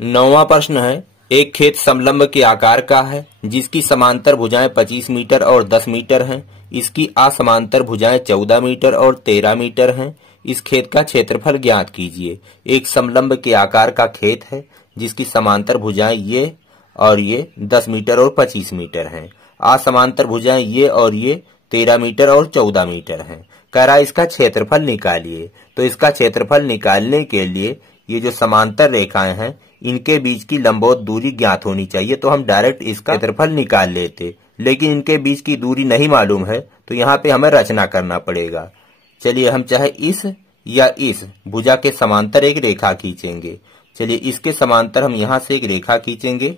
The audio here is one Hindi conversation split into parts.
9वां प्रश्न है, एक खेत समलंब के आकार का है जिसकी समांतर भुजाएं 25 मीटर और 10 मीटर हैं। इसकी असमांतर भुजाएं 14 मीटर और 13 मीटर हैं। इस खेत का क्षेत्रफल ज्ञात कीजिए। एक समलंब के आकार का खेत है जिसकी समांतर भुजाएं ये और ये 10 मीटर और 25 मीटर हैं। असमांतर भुजाएं ये और ये 13 मीटर और 14 मीटर हैं। कह रहा है इसका क्षेत्रफल निकालिए। तो इसका क्षेत्रफल निकालने के लिए ये जो समांतर रेखाएं हैं इनके बीच की लंबवत दूरी ज्ञात होनी चाहिए, तो हम डायरेक्ट इसका क्षेत्रफल निकाल लेते, लेकिन इनके बीच की दूरी नहीं मालूम है तो यहाँ पे हमें रचना करना पड़ेगा। चलिए हम चाहे इस या इस भुजा के समांतर एक रेखा खींचेंगे। चलिए इसके समांतर हम यहां से एक रेखा खींचेंगे।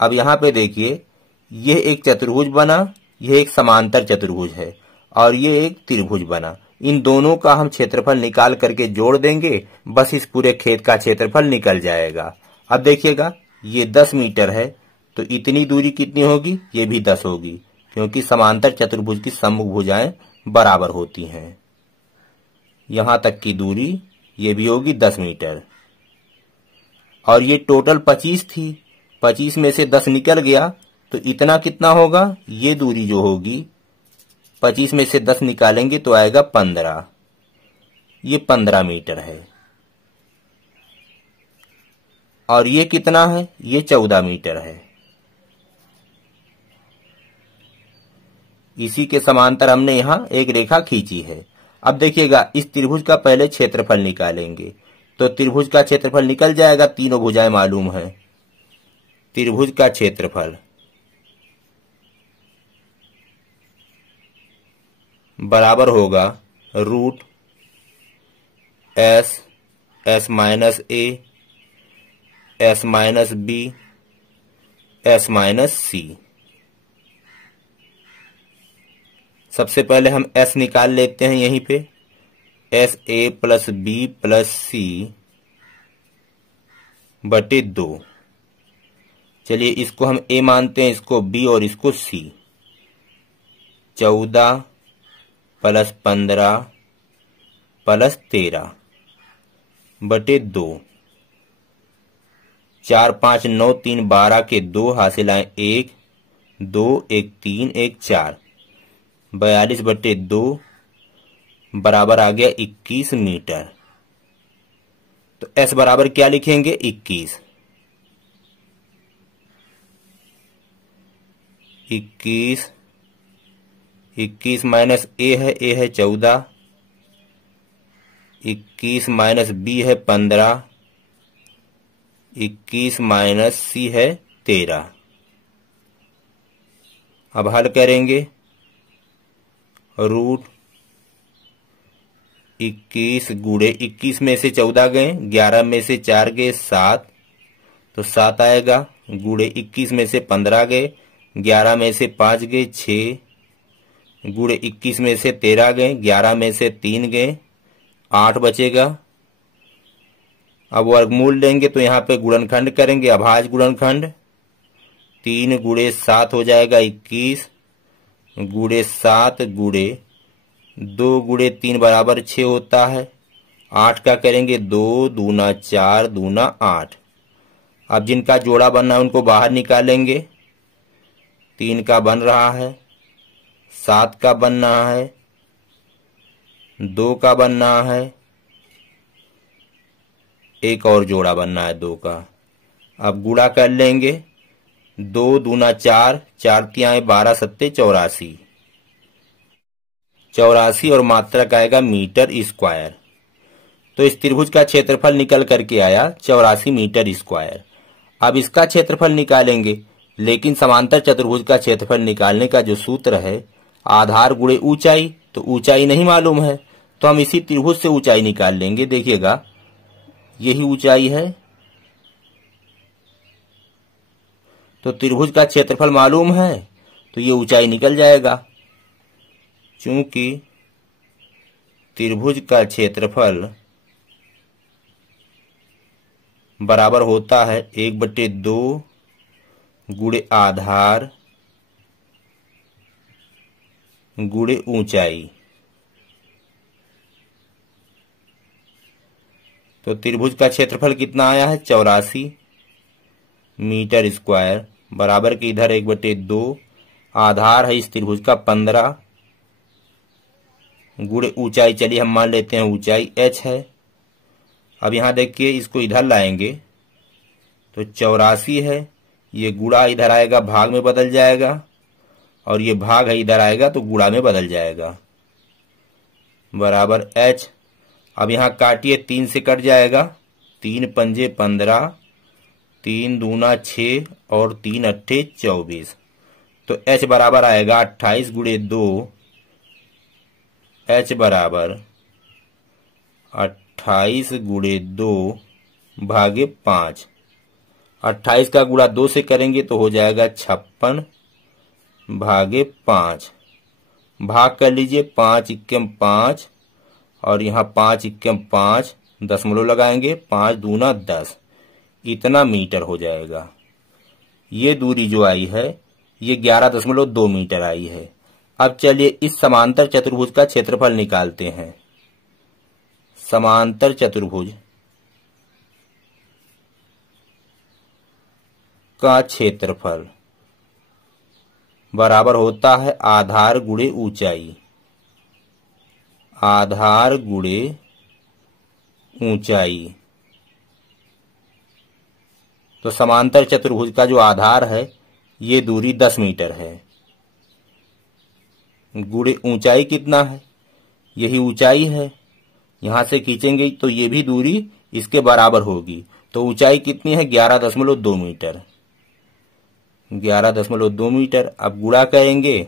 अब यहाँ पे देखिए यह एक चतुर्भुज बना, यह एक समांतर चतुर्भुज है और ये एक त्रिभुज बना। इन दोनों का हम क्षेत्रफल निकाल करके जोड़ देंगे, बस इस पूरे खेत का क्षेत्रफल निकल जाएगा। अब देखिएगा ये 10 मीटर है तो इतनी दूरी कितनी होगी, ये भी 10 होगी, क्योंकि समांतर चतुर्भुज की सम्मुख भुजाएं बराबर होती हैं। यहां तक की दूरी ये भी होगी 10 मीटर और ये टोटल 25 थी। 25 में से 10 निकल गया तो इतना कितना होगा, ये दूरी जो होगी 25 में से 10 निकालेंगे तो आएगा 15। ये 15 मीटर है और ये कितना है, ये 14 मीटर है। इसी के समांतर हमने यहां एक रेखा खींची है। अब देखिएगा इस त्रिभुज का पहले क्षेत्रफल निकालेंगे तो त्रिभुज का क्षेत्रफल निकल जाएगा। तीनों भुजाएं मालूम है। त्रिभुज का क्षेत्रफल बराबर होगा root S, S minus A, S minus B, S minus C. सबसे पहले हम एस निकाल लेते हैं यहीं पे। S A plus B plus C बटे 2। चलिए इसको हम ए मानते हैं, इसको बी और इसको सी। 14 प्लस 15 प्लस 13 बटे 2। 4 5 9 3 12 के 2 हासिल आए 1 2 1 3 1 4। 42 बटे 2 बराबर आ गया 21 मीटर। तो एस बराबर क्या लिखेंगे, 21। 21 माइनस ए है 14, 21 माइनस बी है 15, 21 माइनस सी है 13। अब हल करेंगे। रूट 21 गुणे 21 में से 14 गए, 11 में से 4 गए 7, तो 7 आएगा। गुणे 21 में से 15 गए, 11 में से 5 गए 6, गुणे 21 में से 13 गए, 11 में से 3 गए 8 बचेगा। अब वर्गमूल लेंगे तो यहाँ पे गुणनखंड करेंगे, अभाज्य गुणनखंड। 3 गुणे 7 हो जाएगा 21, गुणे 7 गुणे 2 गुणे 3 बराबर 6 होता है। 8 का करेंगे 2 दूना 4 दूना 8। अब जिनका जोड़ा बनना है उनको बाहर निकालेंगे। 3 का बन रहा है, 7 का बन रहा है, 2 का बन रहा है, एक और जोड़ा बनना है 2 का। अब गुणा कर लेंगे। 2 दूना 4, 4 तिहाई 12 सत्ते 84। 84 और मात्रक आएगा मीटर स्क्वायर। तो इस त्रिभुज का क्षेत्रफल निकल करके आया 84 मीटर स्क्वायर। अब इसका क्षेत्रफल निकालेंगे, लेकिन समांतर चतुर्भुज का क्षेत्रफल निकालने का जो सूत्र है आधार गुणे ऊंचाई, तो ऊंचाई नहीं मालूम है तो हम इसी त्रिभुज से ऊंचाई निकाल लेंगे। देखिएगा यही ऊंचाई है, तो त्रिभुज का क्षेत्रफल मालूम है तो ये ऊंचाई निकल जाएगा। चूंकि त्रिभुज का क्षेत्रफल बराबर होता है 1/2 गुणे आधार गुणे ऊंचाई। तो त्रिभुज का क्षेत्रफल कितना आया है 84 मीटर स्क्वायर, बराबर के इधर 1/2। आधार है इस त्रिभुज का 15 गुणे ऊंचाई, चलिए हम मान लेते हैं ऊंचाई h है। अब यहां देखिए इसको इधर लाएंगे तो 84 है, ये गुणा इधर आएगा भाग में बदल जाएगा, और ये भाग है इधर आएगा तो गुणा में बदल जाएगा, बराबर h। अब यहां काटिए 3 से कट जाएगा, 3 पंजे 15, 3 दूना 6 और 3 अट्ठे 24। तो h बराबर आएगा 28 गुणे 2, h बराबर 28 गुणे 2 भागे 5। 28 का गुणा 2 से करेंगे तो हो जाएगा 56 भागे 5। भाग कर लीजिए, 5 इक्कम 5 और यहाँ 5 इक्कम 5, दशमलव लगाएंगे, 5 दूना 10, इतना मीटर हो जाएगा। ये दूरी जो आई है ये 11.2 मीटर आई है। अब चलिए इस समांतर चतुर्भुज का क्षेत्रफल निकालते हैं। समांतर चतुर्भुज का क्षेत्रफल बराबर होता है आधार गुणे ऊंचाई, आधार गुणे ऊंचाई। तो समांतर चतुर्भुज का जो आधार है ये दूरी 10 मीटर है, गुणे ऊंचाई कितना है, यही ऊंचाई है। यहां से खींचेंगे तो ये भी दूरी इसके बराबर होगी। तो ऊंचाई कितनी है 11.2 मीटर, 11.2 मीटर। अब गुणा करेंगे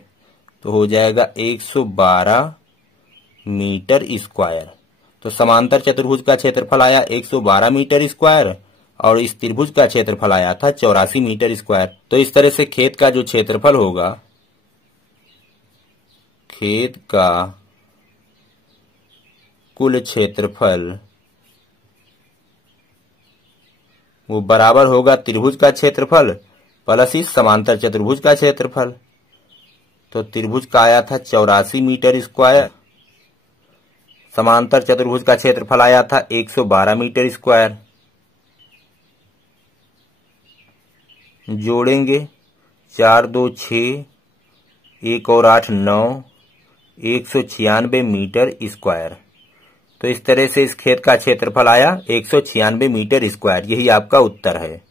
तो हो जाएगा 112 मीटर स्क्वायर। तो समांतर चतुर्भुज का क्षेत्रफल आया 112 मीटर स्क्वायर और इस त्रिभुज का क्षेत्रफल आया था 84 मीटर स्क्वायर। तो इस तरह से खेत का जो क्षेत्रफल होगा, खेत का कुल क्षेत्रफल वो बराबर होगा त्रिभुज का क्षेत्रफल प्लस इस समांतर चतुर्भुज का क्षेत्रफल। तो त्रिभुज का आया था 84 मीटर स्क्वायर, समांतर चतुर्भुज का क्षेत्रफल आया था 112 मीटर स्क्वायर। जोड़ेंगे 4 2 6, 1 और 8 9, 196 मीटर स्क्वायर। तो इस तरह से इस खेत का क्षेत्रफल आया 196 मीटर स्क्वायर। यही आपका उत्तर है।